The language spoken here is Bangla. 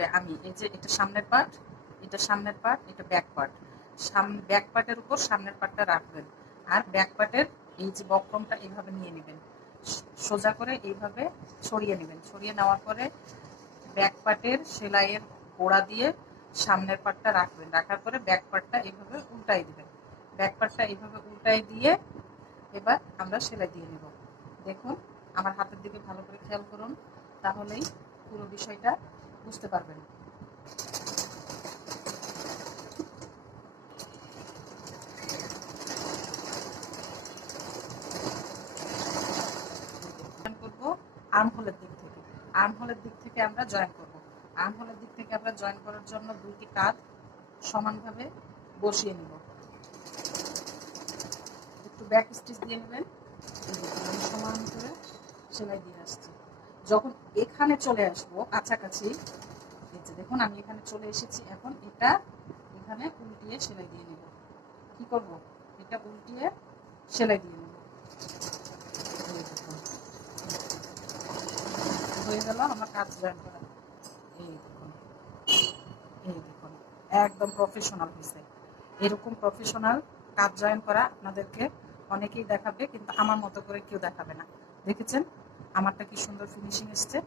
আমি, এই যে এটা সামনের পার্ট এটা সামনের পার্ট এটা ব্যাক পার্ট সামনে ব্যাক পার্টের উপর সামনের পার্টটা রাখবেন। আর ব্যাক পার্টের এই যে বক্রমটা এইভাবে নিয়ে নেবেন। সোজা করে এইভাবে ছড়িয়ে নেবেন। ছড়িয়ে নেওয়ার পরে ব্যাক পার্টের সেলাইয়ের গোড়া দিয়ে সামনের পার্টটা রাখবেন। রাখার পরে ব্যাক পার্টটা এইভাবে উল্টাই দেবেন। ব্যাক পার্টটা এইভাবে উল্টাই দিয়ে এবার আমরা সেলাই দিয়ে নেব। দেখুন, আমার হাতের দিকে ভালো করে খেয়াল করুন। তাহলেই পুরো বিষয়টা বুঝতে পারবেন। জয়েন করব আর্ম হোলের দিক থেকে। আর্ম হোলের দিক থেকে আমরা জয়েন করব। আর্ম হোলের দিক থেকে আমরা জয়েন করার জন্য দুইটি কাঁধ সমানভাবে বসিয়ে নেব। একটু ব্যাক স্টিচ দিয়ে নেবেন। সমান করে সেলাই দিয়ে আসছি। যখন এখানে চলে আসব, কাছাকাছি দেখুন, আমি এখানে চলে এসেছি। এখন এটা এখানে উল্টিয়ে সেলাই দিয়ে নেব। কি করব? এটা উল্টিয়ে সেলাই দিয়ে নেব। হয়ে গেল আমার কাজ জয়েন করা। এই দেখুন এই দেখুন, একদম প্রফেশনাল হয়েছে। এরকম প্রফেশনাল কাজ জয়েন করা আপনাদেরকে অনেকেই দেখাবে, কিন্তু আমার মতো করে কেউ দেখাবে না। দেখেছেন? আমারটা কি সুন্দর ফিনিশিং এসছে?